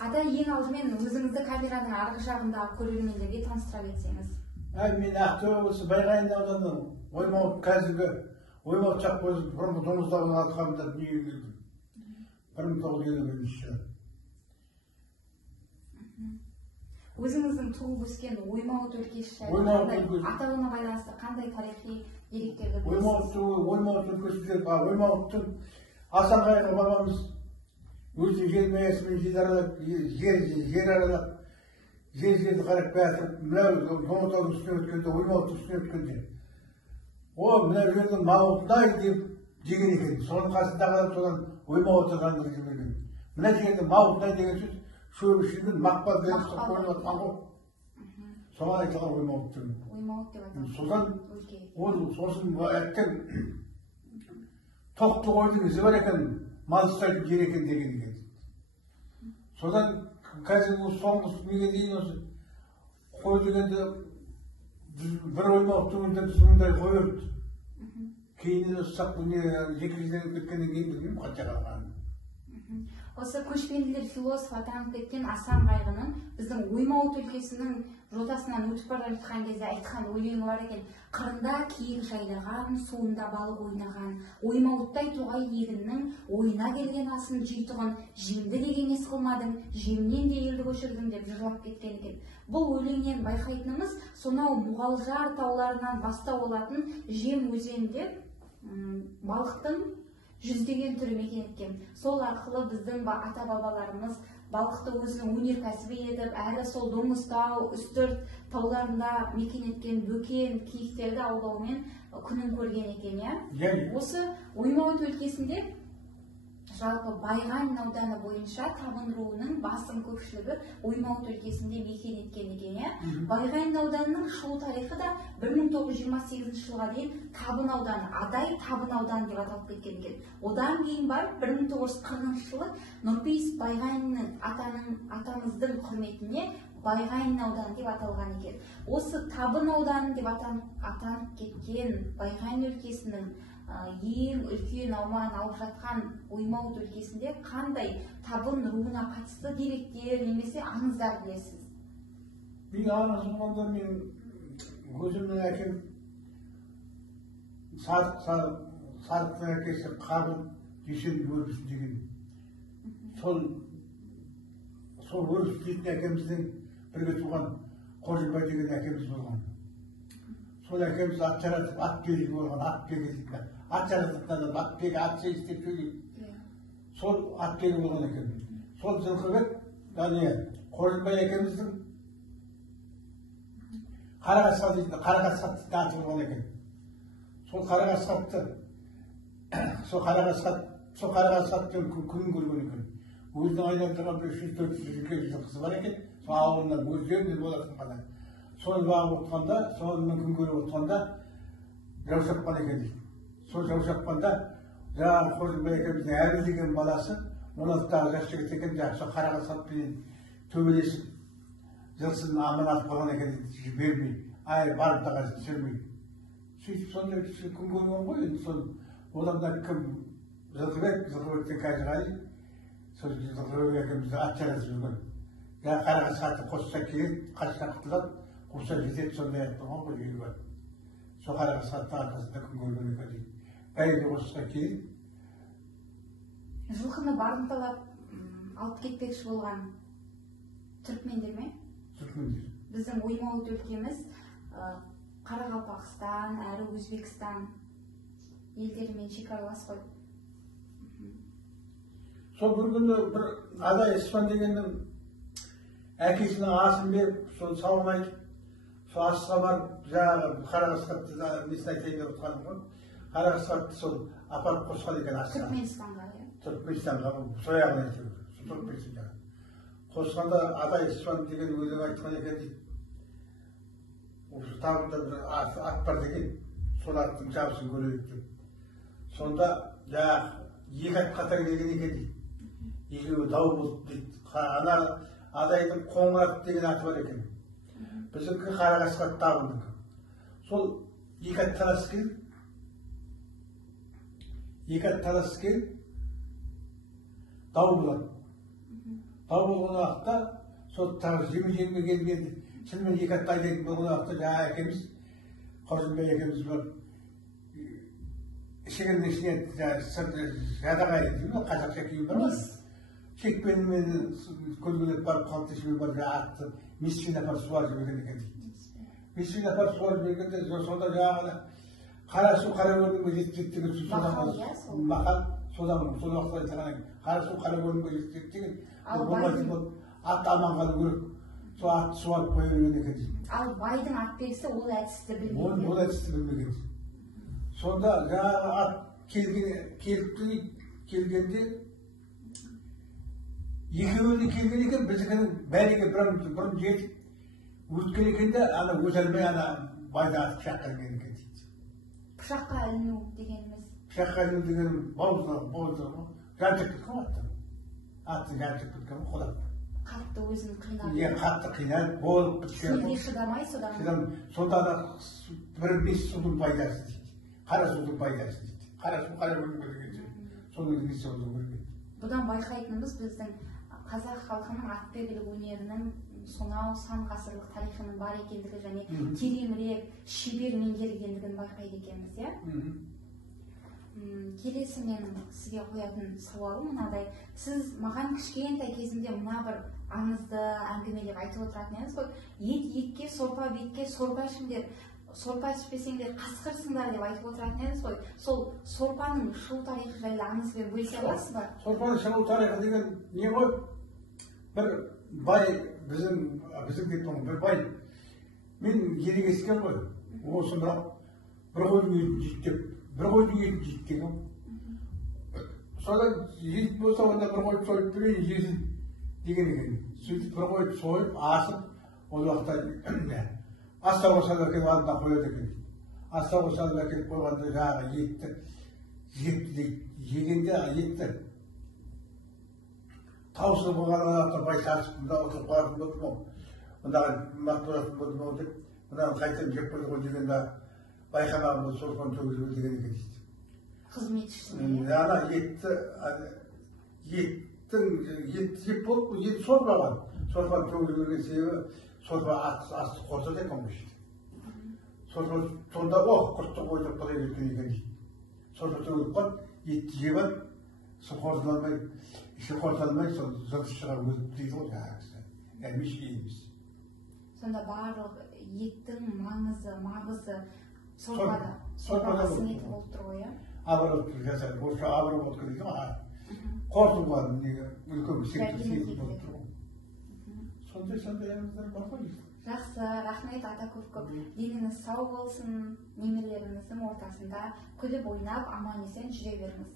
Ата ең алдымен өзіңізді камераның арғы жағындағы көрермендерге таныстыра кетсеңіз. Мен Ақтөбе облысы Байғанин ауданының Оймауыт қазіргі Оймауыт Шақпозы бұрынғы Доңызтауының атқамында дүниеге келдім. 1951 жылы. Өзіңіздің туып өскен Оймауыт өлкесі жайлы атауына байланысты қандай тарихи деректерді білесіз? Оймауыт өлкесінде Оймауыттың Асан Қайғы бабамыз өзінің жер мәйесімен жер аралап, жерді қарап бәсіп, мынау Доңызтаудың үстіне өткенде, Оймауыттың үстіне өткенде, о, мынау жердің мауытындай деп жеген екен. Соның қасындағы содан Оймауыт ағандығы жіберген. Мына жердің мауытындай деген сөз шөп ішінен мақпал беріп қойып атқан ғой. Соған айтылған Оймауыт деген. Оймауыт деп аталған. Содан сосын әттен тоқты қойдың ізі бар екен, мал ұстайтын жер екен деген екен. Содан қазір соңғы неге дейін осы қой дегенде бір Оймауыттың önünde біз мұндай қой өрді. Кейіннен ұсақ жекелерініп кеткеннен кейін білмеймін қанша қалғанын. Осы көшпенділер философ атанып кеткен Асан Қайғының біздің Оймауыт өлкесінің жотасынан өтіп бара жатқан кезде айтқан өлеңі бар екен. Қырында киік жайлаған, суында балық ойнаған, Оймауыттай тоғай егіннің ойына келген асын жейтұғын, жемді деген ес қылмадың, жемнен де елді көшірдің деп жырлап кеткен екен. Бұл өлеңнен байқайтынымыз сонау Мұғалжар тауларынан бастау алатын Жем өзенінде балықтың жүздеген түрі мекен еткен. Сол арқылы біздің ата-бабаларымыз балықты өзінің өнеркәсібі етіп, әрі сол Доңызтау, Үстірт тауларында мекен еткен бөкен, киіктерді аулаумен күнін көрген екен. Осы Оймауыт өлкесінде жалпы Байғанин ауданы бойынша Табын руының басым көпшілігі Оймауыт өлкесінде мекен еткен екен. Байғанин ауданының шығу тарихы да 1928 жылға дейін Табын ауданы, Адай Табын ауданы деп аталып кеткен екен. Одан кейін барып 1940 жылы Нұрпейіс Байғаниннің атамыздың құрметіне Байғанин ауданы деп аталған екен. Осы Табын ауданы деп атанып кеткен Байғанин өлкесінің ең үлкен аумағын алып жатқан Оймауыт өлкесінде қандай Табын руына қатысты деректер немесе аңыздар білесіз? Мен аңыз болғанда мен өзімнің әкем Садықтың әкесі Қабыл Дүйсен Өрбіс деген. Сол Өрбіс дейтін әкеміздің бірге туған Қожыбай деген әкеміз болған. Сол әкеміз ат жаратып, ат бегі болған, ат бегі дейтін. Ат жаратықтан ат бегі, ат сейіс деп сөйлейді. Сол ат бегі болған екен. Сол Жылқыбек, Қожыбай әкеміздің Қарағасқа дейтін, Қарағасқа дейтін аты болған екен. Сол Қарағасқаттың күнін көрген екен. Өзінің айналдырған 300-400 қызы бар екен. Сол ауылынан өздерінен болатын ғана. Соны бағып отқанда, соны күн көріп отқанда жау шапқан екен дейді. Сол жау шапқанда жаңағы Қожыбай әкеміздің Әбіл деген баласы 16 жас жігіт екен, жақсы Қарағасқатпен төбелесіп жылқысын аманат болған екен дейді, бермей, барып тағасын түсірмей. Сөйтіп сондай күн көрген ғой, енді сол одан да кім Жылқыбектен Қажығали, сол Жылқыбек әкемізді ат жаратып жүрген. Қарағасқатты қосса келеді, қашқа құтылады, қуса жетеді, сондай айтылған ғой ел бар. Сол Қарағасқаттың арқасында күн көрген екен дейді. Бәйге қосқа келеді. Жылқыны барымталап алып кетпекші болған түркмендер ме? Түркмендер. Біздің Оймауыт өлкеміз Қарақалпақстан, әрі Өзбекстан елдерімен шекаралас қой. Сол бір күні бір Адай Испан дегеннің әкесінің асын беріп, сол сауын айтып, сол асқа барып, жаңағы Қарақасқатты несін айтайын деп отқаным ғой. Қарақасқатты сол апарып қосқан екен асқа. Түркменстанға, Түркменстанға, сояғын айтып, Түркменстанға. Қосқанда Адай Испан деген өлең айтқан екен дейді. Осы табында бір ат бар деген, сол аттың жабысын көрейік деп. Сонда жаңағы екі ат қатар келген екен дейді. Екеуі дау болды дейді. Адайдың Қоңырат деген аты бар екен. Біздікі Қарақасқат табындың. Сол екі ат талас келіп, дау болады. тау болған уақытта сол тағы жеме келгенде шынымен екі атты айдайтын болған уақытта жаңағы әкеміз қоржынбай экеуміз бір ішігінің ішіне жадағай дейді ма қазақша киім бар ғой шекпенімен көлгелеп барып қалыпты ішімен барып атты меспен апарып суарып жіберген екен дейді. Меспен апарып суарып жібергенде сонда жаңағы қара су қара өлімге жеткізеді деген сөз мақал содан сол уақытта айтылған қара су қара өлімге жеткізеді деген ат аман қалу керек сол атты суарып қоя берген екен дейді. Ал байдың атбегісі ол әдісті білмеген. Ол әдісті білмеген. Сонда жаңағы ат келгенде екеуі келген екен біздікінің бәлеге бұрын жетіп өткен екен де ана өте алмай ана байды аты пышаққа ілген екен дейді. Пышаққа іліну дегеніміз? Пышаққа іліну дегенім бауызға жаншып кеткен аттың. Аттың жаншып кеткен қолап. Қатты өзін қинап. Иә, қатты қинап, болып біткен. Сөзге шыдамай содан. Сонда бір бес судың пайдасы дейді. Қара судың пайдасы дейді. Қара су қара өлімге дегенше соның бес судың көрген. Бұдан байқайтынымыз біздің қазақ халқының атбегілік өнерінің сонау сан ғасырлық тарихының бар екендігі және тереңірек шебер меңгергендігін байқайды екенбіз, иә? Келесі менің сізге қоятын сауалым мынадай. Сіз маған кішкентай кезімде мына бір аңызды әңгімелеп айтып отыратын едіңіз ғой. Ет етке, сорпа бетке, сорпа ішіңдер, сорпа ішпесеңдер қасқырсыңдар деп айтып отыратын едіңіз ғой. Сол сорпаның шығу тарихы жайлы аңызбен бөлісе аласыз ба? Сорпаның шығу тарихы деген не ғой? Бір бай біздің дейтін бір бай мен ерегескен ғой. Осы бірақ бір қойдың етін жейді деп бір қойдың етін жейді деген. Содан жейді болса онда бір қойды сойып берейін жесін деген екен. Сөйтіп бір қойды сойып асып ол уақытта астауға салып әкеліп алдына қояды екен. Астауға салып әкеліп қойғанда жаңағы етті жепті дейді. Жегенде етті таусылып болған уақытта бай сатып мұнда отырып қоятын болды ма? Мұндағы мақ болатын болды ма деп мынаны қайтадан жеп қойды ғой дегенде байқамағымда сорпаны төгіліп деген екен дейді. Қызметшісіне. Ана еттің жеп болып ет сорпаған. Сорпаны төгіліп берген себебі сорпа асты қорсады екен ғой дейді. Сорпа сонда құртты қойдырып қалай кеткен екен дейді. Сорпа төгіліп қалып етті жеп алып су қорсылмай іші қорсалмай сол зыртып шыға өліп дейді ғой жаңағысы. Яғни емес. Сонда барлық еттің маңызы сорпада. Сорпаға сіңетін болып тұр ғой, иә? Оборот жасайды. Осы обработка дейді ғой. Қорытуға үлкен сіңетін болып тұр ғой. Сондай аңыздар бар ғой. Жақсы, рахмет ата көп. Деніңіз сау болсын, немерелеріңіздің ортасында күліп ойнап аман есен жүре беріңіз.